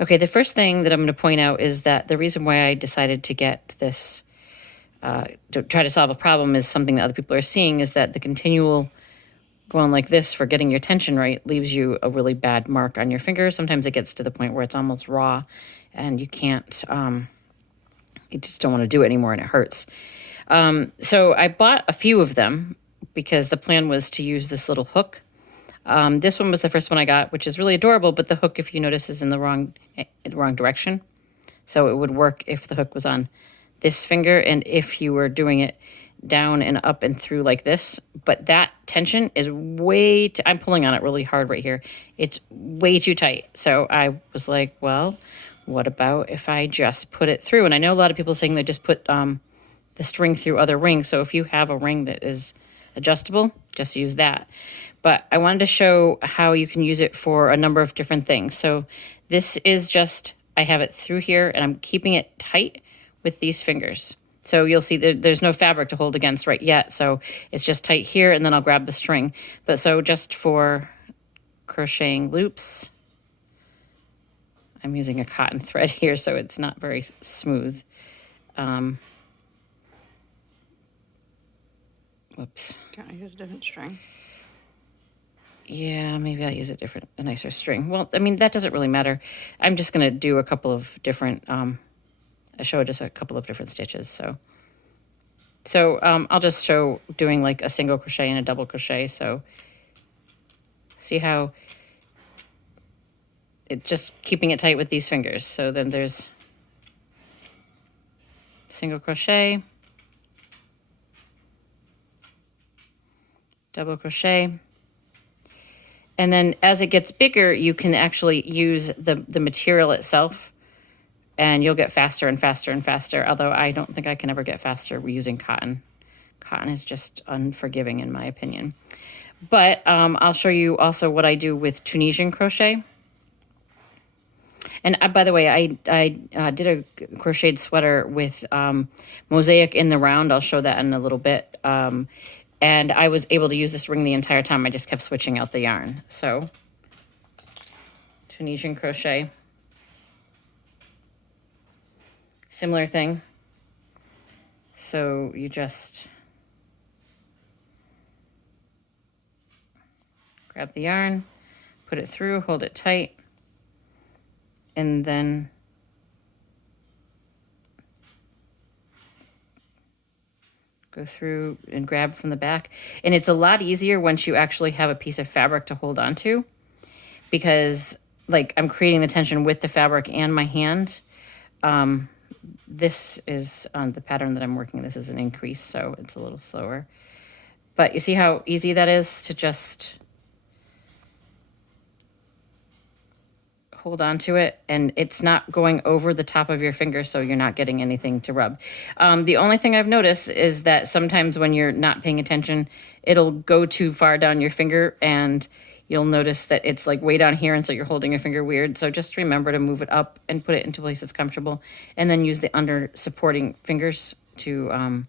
Okay, the first thing that I'm going to point out is that the reason why I decided to get this, to try to solve a problem is something that other people are seeing, is that the continual going like this for getting your tension right leaves you a really bad mark on your finger. Sometimes it gets to the point where it's almost raw and you can't, you just don't want to do it anymore and it hurts. So I bought a few of them because the plan was to use this little hook. This one was the first one I got, which is really adorable, but the hook, if you notice, is in the wrong direction. So it would work if the hook was on this finger and if you were doing it down and up and through like this. But that tension is way too, I'm pulling on it really hard right here. It's way too tight. So I was like, well, what about if I just put it through? And I know a lot of people saying they just put the string through other rings. So if you have a ring that is adjustable, just use that. But I wanted to show how you can use it for a number of different things. So this is just, I have it through here and I'm keeping it tight with these fingers. So you'll see that there's no fabric to hold against right yet. So it's just tight here and then I'll grab the string. But so just for crocheting loops, I'm using a cotton thread here, so it's not very smooth. Whoops. Can I use a different string? Yeah, maybe I'll use a nicer string. Well, I mean, that doesn't really matter. I'm just going to do a couple of different, I show just a couple of different stitches. So I'll just show doing like a single crochet and a double crochet. So see how it just keeping it tight with these fingers. So then there's single crochet, double crochet. And then as it gets bigger, you can actually use the material itself and you'll get faster and faster and faster. Although I don't think I can ever get faster using cotton. Cotton is just unforgiving in my opinion. But I'll show you also what I do with Tunisian crochet. And by the way, I did a crocheted sweater with mosaic in the round. I'll show that in a little bit. And I was able to use this ring the entire time. I just kept switching out the yarn. So Tunisian crochet. Similar thing. So you just grab the yarn, put it through, hold it tight, and then go through and grab from the back. And it's a lot easier once you actually have a piece of fabric to hold on to, because like I'm creating the tension with the fabric and my hand. This is on the pattern that I'm working. This is an increase, so it's a little slower. But you see how easy that is to just hold on to it, and it's not going over the top of your finger, so you're not getting anything to rub. The only thing I've noticed is that sometimes when you're not paying attention, it'll go too far down your finger, and you'll notice that it's like way down here, and so you're holding your finger weird. So just remember to move it up and put it into place that's comfortable, and then use the under supporting fingers to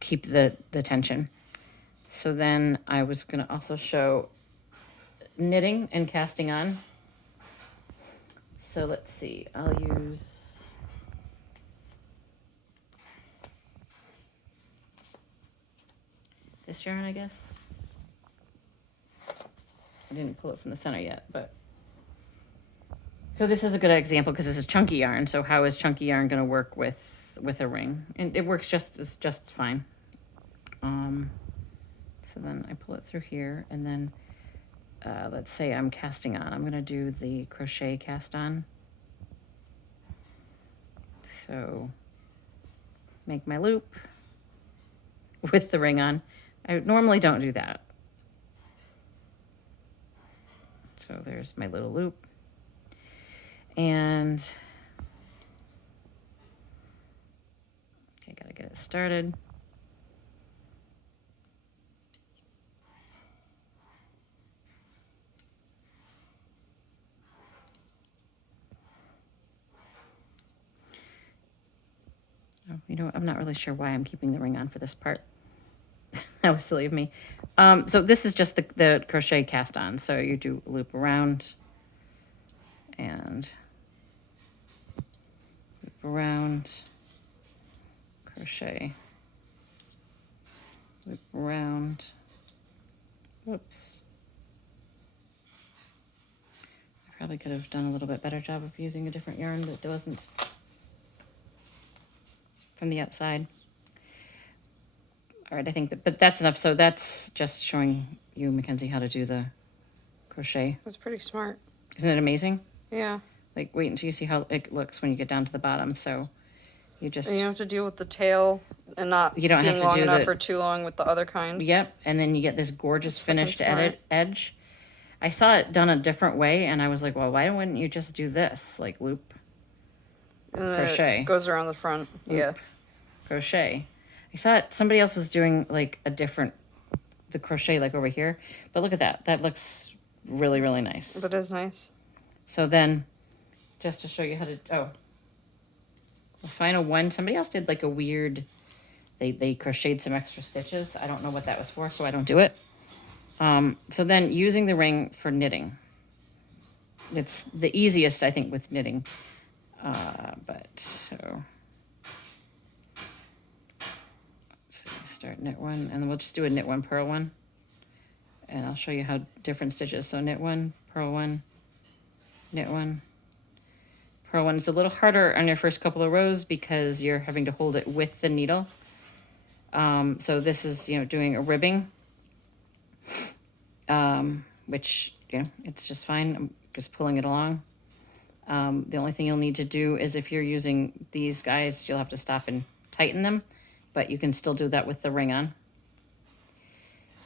keep the tension. So then I was going to also show knitting and casting on. So let's see, I'll use this yarn, I guess. I didn't pull it from the center yet, but. So this is a good example because this is chunky yarn. So how is chunky yarn going to work with a ring? And it works just fine. So then I pull it through here, and then let's say I'm casting on. I'm going to do the crochet cast on. So make my loop with the ring on. I normally don't do that. So there's my little loop. And okay, gotta get it started. Oh, you know what? I'm not really sure why I'm keeping the ring on for this part. That was silly of me. So this is just the crochet cast on. So you do a loop around and loop around, crochet, loop around, whoops. I probably could have done a little bit better job of using a different yarn that wasn't from the outside. All right, I think that, but that's enough. So that's just showing you, Mackenzie, how to do the crochet. That's pretty smart. Isn't it amazing? Yeah. Like, wait until you see how it looks when you get down to the bottom. So you just... And you have to deal with the tail and not You don't being have to long do enough the... or too long with the other kind. Yep, and then you get this gorgeous That's finished smart. edge. I saw it done a different way, and I was like, well, why wouldn't you just do this? Like, loop, And crochet. it goes around the front. Loop, yeah. crochet. I saw it, somebody else was doing, like, the crochet, like, over here. But look at that. That looks really, really nice. That is nice. So then, just to show you how to... Oh. The final one, somebody else did, like, a weird... They crocheted some extra stitches. I don't know what that was for, so I don't do it. So then using the ring for knitting. It's the easiest, I think, with knitting. But so let's see, start knit one, and then we'll just do a knit one, purl one. And I'll show you how different stitches. So knit one, purl one, knit one, purl one. It's a little harder on your first couple of rows because you're having to hold it with the needle. So this is, doing a ribbing, which, it's just fine. I'm just pulling it along. The only thing you'll need to do is if you're using these guys, you'll have to stop and tighten them, but you can still do that with the ring on.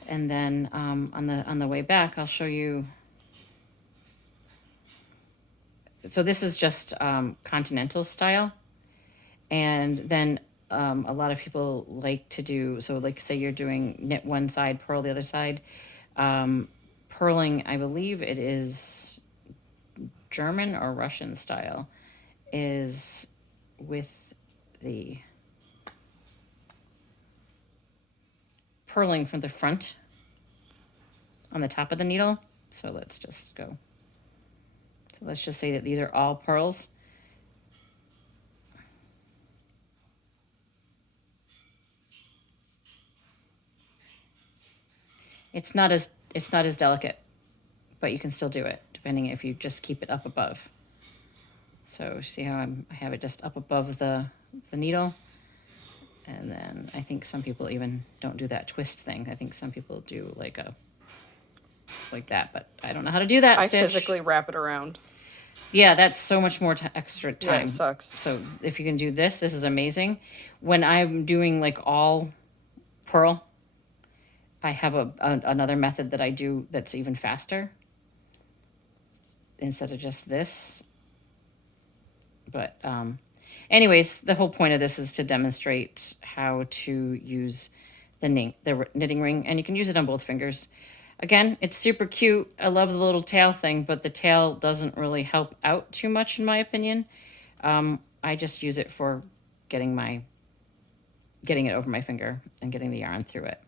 And then on the way back, I'll show you. So this is just continental style. And then a lot of people like to do, so like say you're doing knit one side, purl the other side. Purling, I believe it is German or Russian style, is with the purling from the front on the top of the needle. So let's just go. So let's just say that these are all purls. It's not as delicate, but you can still do it depending if you just keep it up above. So see how I have it just up above the needle. And then I think some people even don't do that twist thing. I think some people do like that, but I don't know how to do that stitch. I physically wrap it around. Yeah, that's so much more extra time. Yeah, it sucks. So if you can do this is amazing. When I'm doing like all purl, I have another method that I do that's even faster instead of just this. But anyways, the whole point of this is to demonstrate how to use the knitting ring, and you can use it on both fingers. Again, it's super cute. I love the little tail thing, but the tail doesn't really help out too much in my opinion. I just use it for getting it over my finger and getting the yarn through it.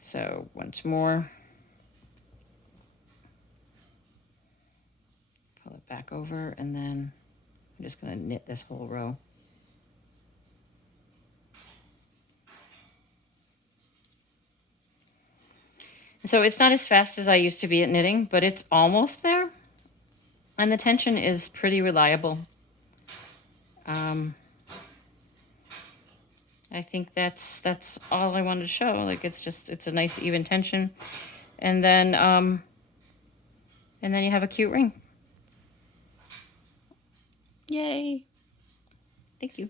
So once more, pull it back over, and then I'm just going to knit this whole row. So it's not as fast as I used to be at knitting, but it's almost there. And the tension is pretty reliable. I think that's all I wanted to show. Like it's a nice even tension. And then you have a cute ring. Yay. Thank you.